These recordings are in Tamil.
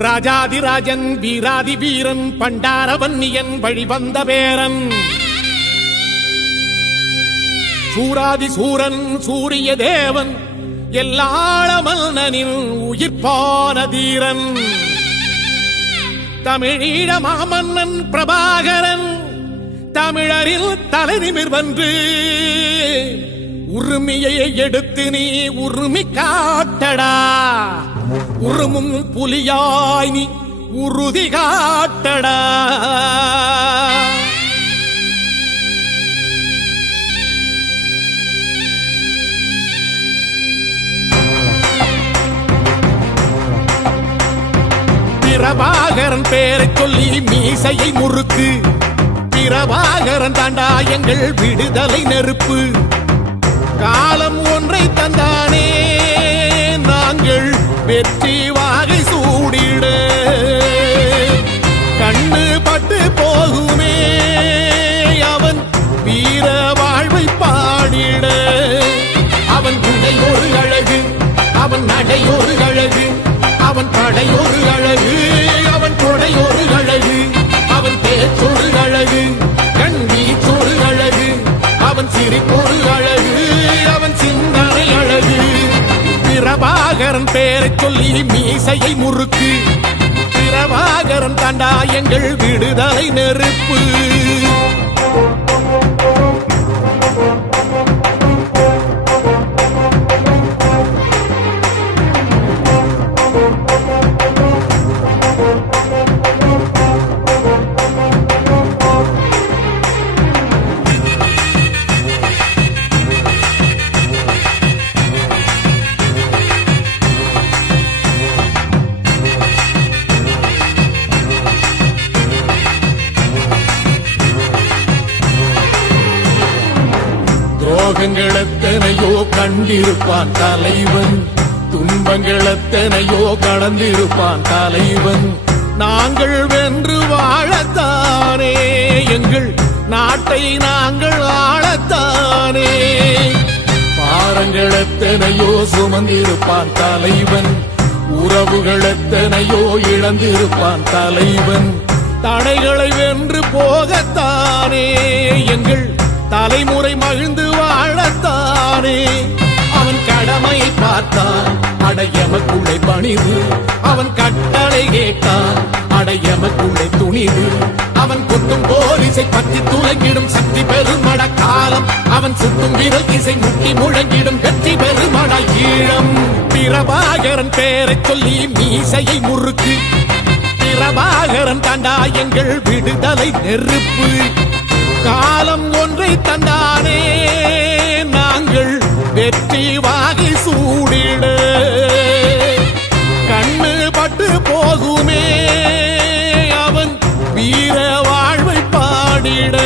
ராஜாதிராஜன் வீராதி வீரன் பண்டாரவன்னியன் வழிவந்த பேரன் சூராதி சூரன் சூரிய தேவன் எல்லாள மன்னனின் உயிர்ப்பான தீரன் தமிழீழ மாமன்னன் பிரபாகரன் தமிழரில் தலை நிமிர்வன்று உரிமையை எடுத்து நீ உரிமை காட்டடா உருமும் புலியாய் நீ உறுதி காட்டடா பிரபாகரன் பேரை சொல்லி மீசையை முறுக்கு பிரபாகரன் தாண்டா எங்கள் விடுதலை நெருப்பு காலம் ஒன்றை தந்தானே நாங்கள் வெற்றி வாகை சூடிட கண்ணு பட்டு போகுமே அவன் வீர வாழ்வை பாடிட அவன் குடை ஒரு அழகு அவன் நடை ஒரு அழகு அவன் படை ஒரு அழகு அவன் கொடை ஒரு அழகு அவன் பேச்சொரு அழகு கண் வீச்சொரு அழகு அவன் சிரிப்பொரு அழகு அவன் சிந்தனை அழகு பிரபாகரன் பேரை சொல்லி மீசையை முறுக்கு பிரபாகரன் தாண்டா எங்கள் விடுதலை நெருப்பு துரோகங்கள் எத்தனையோ கண்டிருப்பான் தலைவன் துன்பங்கள் எத்தனையோ கடந்திருப்பான் தலைவன் நாங்கள் வென்று வாழத்தானே எங்கள் நாட்டை நாங்கள் ஆளத்தானே பாரங்கள் எத்தனையோ சுமந்திருப்பான் தலைவன் உறவுகள் எத்தனையோ இழந்திருப்பான் தலைவன் தடைகளை வென்று போகத்தானே எங்கள் தலைமுறை மகிழ்ந்து வாழத்தானே அவன் கடமையை பார்த்தான் அடையமக்குள்ளே பணிவு அவன் கட்டளை கேட்டான் அடையமக்குள்ளே துணிவு அவன் கொத்தும் போலீசை பற்றி துளங்கிடும் சக்தி பெருமட காலம் அவன் சுட்டும் விரல் திசை முட்டி முழங்கிடும் வெற்றி பெருமட ஈழம் பிரபாகரன் பேரை சொல்லி மீசையை முறுக்கு பிரபாகரன் தாண்டா எங்கள் விடுதலை நெருப்பு காலம் ஒன்றை தந்தானே நாங்கள் வெற்றி வாகை சூடிட கண்ணு பட்டு போகுமே அவன் வீர வாழ்வை பாடிட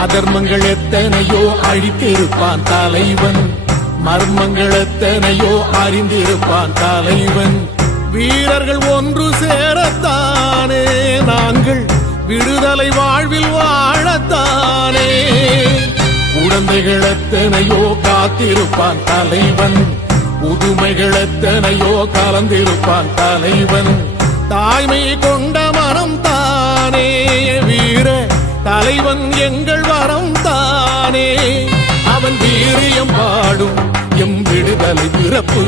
அதர்மங்கள் எத்தனையோ அழித்திருப்பான் தலைவன் மர்மங்கள் எத்தனையோ அறிந்திருப்பான் தலைவன் வீரர்கள் ஒன்று சேரத்தானே நாங்கள் விடுதலை வாழ்வில் வாழத்தானே குழந்தைகள் எத்தனையோ காத்திருப்பான் தலைவன் புதுமைகள் எத்தனையோ கலந்திருப்பான் தலைவன் தாய்மை கொண்ட மனம் தானே வீர தலைவன் எங்கள் வரம் தானே அவன் வீரியம் பாடும் எம் விடுதலை பிறப்பு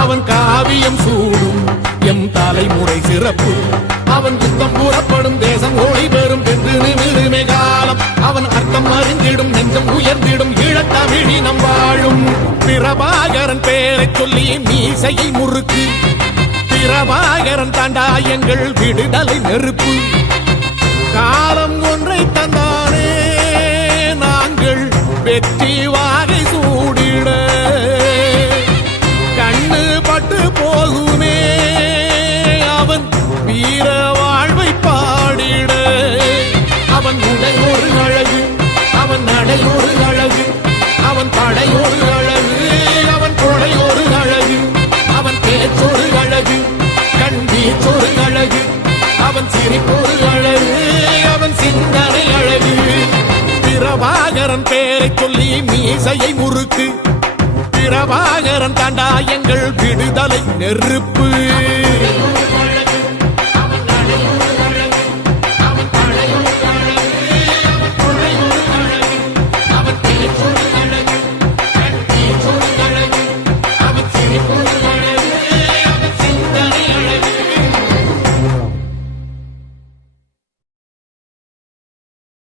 அவன் காவியம் சூடும் எம் தலைமுறை சிறப்பு அவன் யுத்தம் கூறப்படும் தேசம் ஒளி பெறும் என்று நிமிருமே காலம் அவன் அர்த்தம் அறிந்திடும் நெஞ்சம் உயர்ந்திடும் ஈழத்தமிழினம் வாழும் பிரபாகரன் பேரை சொல்லி மீசையை முறுக்கு பிரபாகரன் தாண்டா எங்கள் விடுதலை நெருப்பு காலம் ஒன்றை தந்தானே நாங்கள் வெற்றி வாகை சூடிட கண்ணு பட்டு போகுமே அவன் வீர வாழ்வை பாடிட அவன் உடை ஒரு அழகு அவன் நடை ஒரு அழகு அவன் படை ஒரு அழகு அவன் கொடை ஒரு அழகு அவன் பேச்சொரு அழகு கண் வீச்சொரு அழகு அவன் சிரிப்பொரு அழகு அவன் சிந்தனை அழகு பிரபாகரன் பேரை சொல்லி மீசையை முறுக்கு பிரபாகரன் தாண்டா எங்கள் விடுதலை நெருப்பு